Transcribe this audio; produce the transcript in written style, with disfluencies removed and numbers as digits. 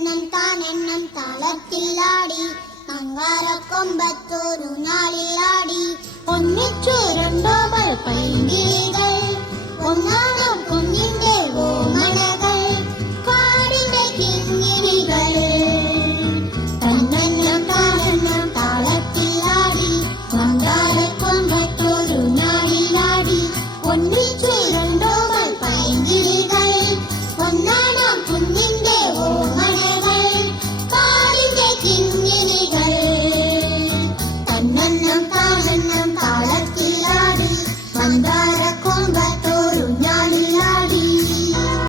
തന്നെണ്ണം താനെണ്ണം താളത്തിലാടി അങ്കാരക്കൊമ്പത്തൊരു നാളിലാടി ഒന്നിച്ചു രണ്ടോ പൈങ്കിളികൾ ഒന്നാണോ കുഞ്ഞിൻ